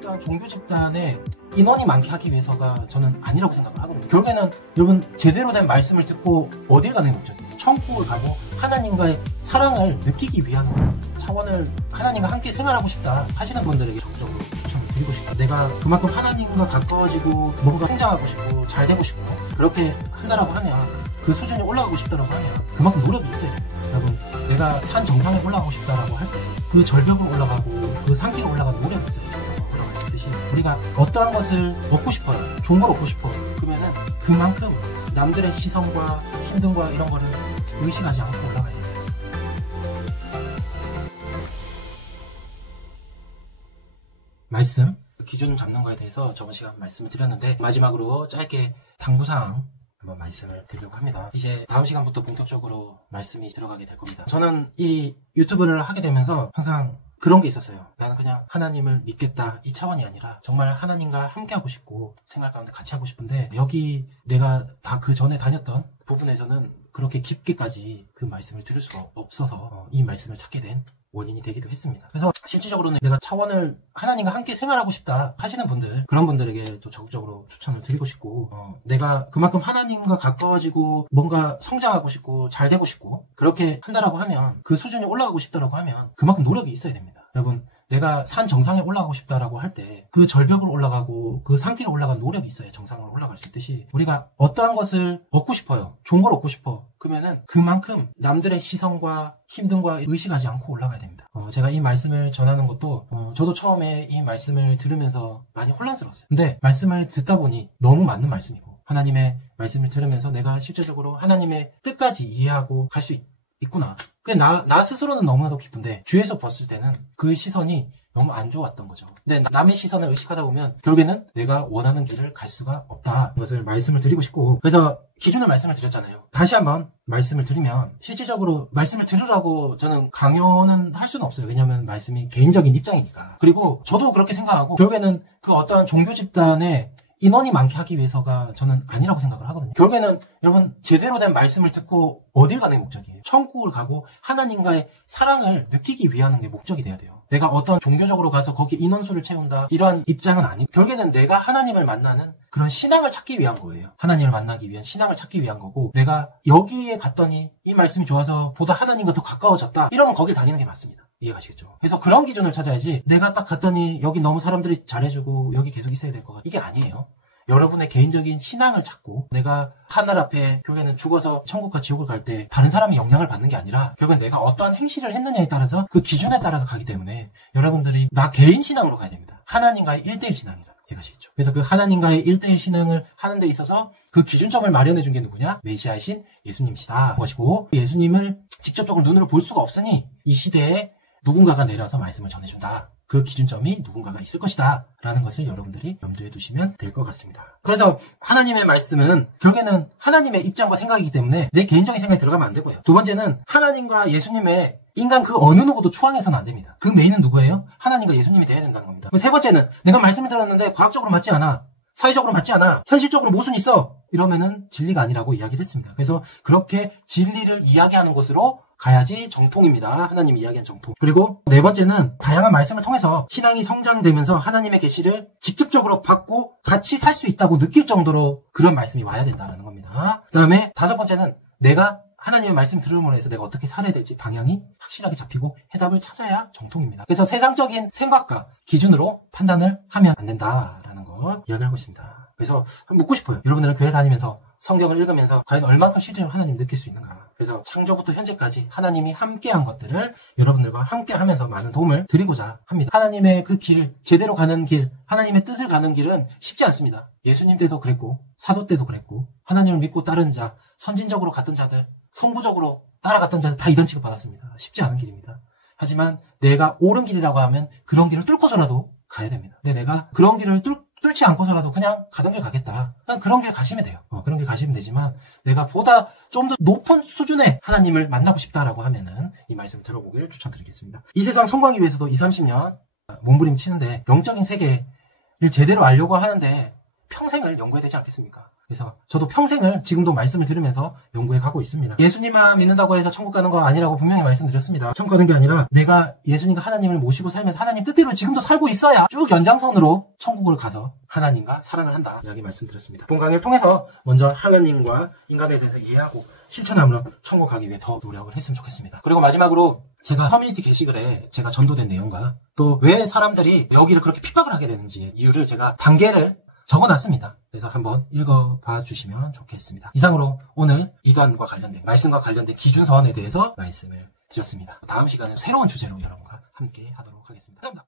어떤 종교 집단에 인원이 많게 하기 위해서가 저는 아니라고 생각을 하거든요. 결국에는 여러분 제대로 된 말씀을 듣고 어딜 가는 게 목적이에요. 천국을 가고 하나님과의 사랑을 느끼기 위한 차원을 한하나님과 함께 생활하고 싶다 하시는 분들에게 적극적으로 추천을 드리고 싶다. 내가 그만큼 하나님과 가까워지고 뭔가 성장하고 싶고 잘 되고 싶고 그렇게 한다라고 하면 그 수준이 올라가고 싶다라고 하면 그만큼 노력이 있어요. 여러분 내가 산 정상에 올라가고 싶다라고 할 때 그 절벽으로 올라가고 그 산길에 올라가는 노력이 있어요. 올라가듯이 우리가 어떠한 것을 얻고 싶어요. 좋은 걸 얻고 싶어. 그러면은 그만큼 남들의 시선과 힘듦과 이런 거를 의식하지 않고 올라가야 돼요. 말씀 기준 잡는 거에 대해서 저번 시간 말씀을 드렸는데 마지막으로 짧게 당부사항 한번 말씀을 드리려고 합니다. 이제 다음 시간부터 본격적으로 말씀이 들어가게 될 겁니다. 저는 이 유튜브를 하게 되면서 항상 그런 게 있었어요. 나는 그냥 하나님을 믿겠다 이 차원이 아니라 정말 하나님과 함께 하고 싶고 생활 가운데 같이 하고 싶은데 여기 내가 다 그 전에 다녔던 부분에서는 그렇게 깊게까지 그 말씀을 들을 수가 없어서 이 말씀을 찾게 된 원인이 되기도 했습니다. 그래서 실질적으로는 내가 차원을 하나님과 함께 생활하고 싶다 하시는 분들 그런 분들에게 또 적극적으로 추천을 드리고 싶고 내가 그만큼 하나님과 가까워지고 뭔가 성장하고 싶고 잘 되고 싶고 그렇게 한다라고 하면 그 수준이 올라가고 싶다라고 하면 그만큼 노력이 있어야 됩니다. 여러분 내가 산 정상에 올라가고 싶다라고 할 때 그 절벽으로 올라가고 그 산길에 올라가는 노력이 있어야 정상으로 올라갈 수 있듯이 우리가 어떠한 것을 얻고 싶어요. 좋은 걸 얻고 싶어. 그러면은 그만큼 남들의 시선과 힘듦과 의식하지 않고 올라가야 됩니다. 제가 이 말씀을 전하는 것도 저도 처음에 이 말씀을 들으면서 많이 혼란스러웠어요. 근데 말씀을 듣다 보니 너무 맞는 말씀이고 하나님의 말씀을 들으면서 내가 실제적으로 하나님의 뜻까지 이해하고 갈 수 있구나. 나 스스로는 너무나도 기쁜데 주위에서 봤을 때는 그 시선이 너무 안 좋았던 거죠. 근데 남의 시선을 의식하다 보면 결국에는 내가 원하는 길을 갈 수가 없다. 이것을 말씀을 드리고 싶고 그래서 기준을 말씀을 드렸잖아요. 다시 한번 말씀을 드리면 실질적으로 말씀을 들으라고 저는 강요는 할 수는 없어요. 왜냐하면 말씀이 개인적인 입장이니까. 그리고 저도 그렇게 생각하고 결국에는 그 어떠한 종교 집단에 인원이 많게 하기 위해서가 저는 아니라고 생각을 하거든요. 결국에는 여러분 제대로 된 말씀을 듣고 어딜 가는 게 목적이에요. 천국을 가고 하나님과의 사랑을 느끼기 위한 게 목적이 돼야 돼요. 내가 어떤 종교적으로 가서 거기 인원수를 채운다 이러한 입장은 아니고 결국에는 내가 하나님을 만나는 그런 신앙을 찾기 위한 거예요. 하나님을 만나기 위한 신앙을 찾기 위한 거고 내가 여기에 갔더니 이 말씀이 좋아서 보다 하나님과 더 가까워졌다 이러면 거길 다니는 게 맞습니다. 이해가시겠죠? 그래서 그런 기준을 찾아야지 내가 딱 갔더니 여기 너무 사람들이 잘해주고 여기 계속 있어야 될 것 같아. 이게 아니에요. 여러분의 개인적인 신앙을 찾고 내가 하늘 앞에 결국에는 죽어서 천국과 지옥을 갈 때 다른 사람이 영향을 받는 게 아니라 결국엔 내가 어떠한 행실을 했느냐에 따라서 그 기준에 따라서 가기 때문에 여러분들이 나 개인 신앙으로 가야 됩니다. 하나님과의 1대1 신앙이다. 이해가시겠죠? 그래서 그 하나님과의 1대1 신앙을 하는 데 있어서 그 기준점을 마련해 준 게 누구냐? 메시아이신 예수님이시다. 것이고 예수님을 직접적으로 눈으로 볼 수가 없으니 이 시대에 누군가가 내려서 말씀을 전해준다. 그 기준점이 누군가가 있을 것이다 라는 것을 여러분들이 염두에 두시면 될 것 같습니다. 그래서 하나님의 말씀은 결국에는 하나님의 입장과 생각이기 때문에 내 개인적인 생각이 들어가면 안 되고요. 두 번째는 하나님과 예수님의 인간 그 어느 누구도 추앙해서는 안 됩니다. 그 메인은 누구예요? 하나님과 예수님이 돼야 된다는 겁니다. 세 번째는 내가 말씀을 들었는데 과학적으로 맞지 않아. 사회적으로 맞지 않아. 현실적으로 모순이 있어. 이러면은 진리가 아니라고 이야기를 했습니다. 그래서 그렇게 진리를 이야기하는 곳으로 가야지 정통입니다. 하나님이 이야기한 정통. 그리고 네 번째는 다양한 말씀을 통해서 신앙이 성장되면서 하나님의 계시를 직접적으로 받고 같이 살 수 있다고 느낄 정도로 그런 말씀이 와야 된다는 겁니다. 그 다음에 다섯 번째는 내가 하나님의 말씀 들음으로 해서 내가 어떻게 살아야 될지 방향이 확실하게 잡히고 해답을 찾아야 정통입니다. 그래서 세상적인 생각과 기준으로 판단을 하면 안 된다라는 거 이야기하고 있습니다. 그래서 묻고 싶어요. 여러분들은 교회 다니면서 성경을 읽으면서 과연 얼만큼 실제로 하나님 느낄 수 있는가. 그래서 창조부터 현재까지 하나님이 함께한 것들을 여러분들과 함께하면서 많은 도움을 드리고자 합니다. 하나님의 그 길, 제대로 가는 길, 하나님의 뜻을 가는 길은 쉽지 않습니다. 예수님 때도 그랬고 사도 때도 그랬고 하나님을 믿고 따른 자, 선진적으로 갔던 자들, 성부적으로 따라갔던 자들 다 이런 취급 받았습니다. 쉽지 않은 길입니다. 하지만 내가 옳은 길이라고 하면 그런 길을 뚫고서라도 가야 됩니다. 근데 내가 그런 길을 뚫지 않고서라도 그냥 가던 길 가겠다. 그런 길 가시면 돼요. 그런 길 가시면 되지만 내가 보다 좀 더 높은 수준의 하나님을 만나고 싶다라고 하면은 이 말씀 들어보기를 추천드리겠습니다. 이 세상 성공하기 위해서도 20-30년 몸부림치는데 영적인 세계를 제대로 알려고 하는데 평생을 연구해야 되지 않겠습니까? 그래서 저도 평생을 지금도 말씀을 들으면서 연구해 가고 있습니다. 예수님만 믿는다고 해서 천국 가는 거 아니라고 분명히 말씀드렸습니다. 천국 가는 게 아니라 내가 예수님과 하나님을 모시고 살면서 하나님 뜻대로 지금도 살고 있어야 쭉 연장선으로 천국을 가서 하나님과 사랑을 한다 이야기 말씀드렸습니다. 본 강의를 통해서 먼저 하나님과 인간에 대해서 이해하고 실천함으로 천국 가기 위해 더 노력을 했으면 좋겠습니다. 그리고 마지막으로 제가 커뮤니티 게시글에 제가 전도된 내용과 또 왜 사람들이 여기를 그렇게 핍박을 하게 되는지 이유를 제가 단계를 적어놨습니다. 그래서 한번 읽어봐 주시면 좋겠습니다. 이상으로 오늘 이간과 관련된 말씀과 관련된 기준선에 대해서 말씀을 드렸습니다. 다음 시간은 새로운 주제로 여러분과 함께 하도록 하겠습니다. 감사합니다.